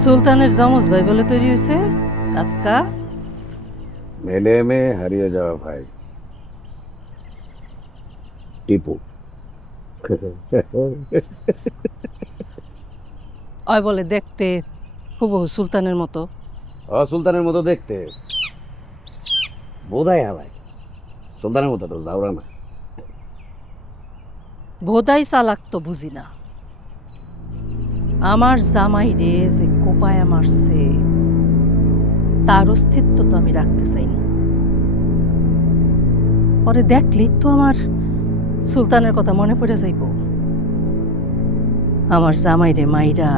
সুলতানের যমজ ভাই বলে তৈরি হয়েছে কাতকা। মেলে মে হারিয়ে যাওয়া ভাই টিপু। অয় বলে দেখতে হুবহু সুলতানের মতো। সুলতানের মতো দেখতে বোধাই হালাই, সুলতানের মতো তো যাওরা না। ভোদাই চালাক তো বুঝি না, আমার জামাই রে যে কোপায়া মারছে তার অস্তিত্ব তো আমি রাখতে চাই না। পরে দেখলি তো আমার সুলতানের কথা মনে পড়ে যাইব। আমার জামাই রে মাইরা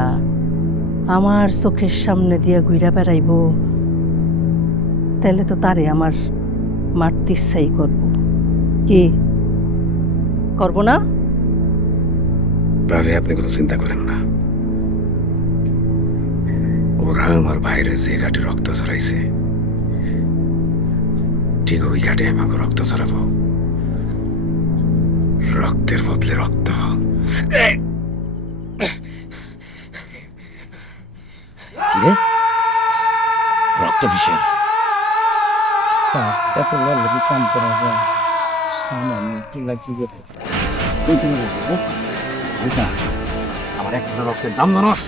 আমার চোখের সামনে দিয়া ঘুরা বেড়াইব, তাহলে তো তারে আমার মারতে ইচ্ছাই করব। কি করব না? ভাবে আপনি কোনো চিন্তা করেন না, ওরা আমার বাইরে যে ঘাটে রক্ত ছড়াইছে ঠিক ওই ঘাটে আমাকে রক্ত ছড়াবো। রক্তের বদলে রক্ত। কিরে রক্ত কিসের? স্যার এত ভালো কাম করা যায়, সামান্য একটু লাগিয়ে আমার এক ফোঁটা রক্তের দাম জানোস?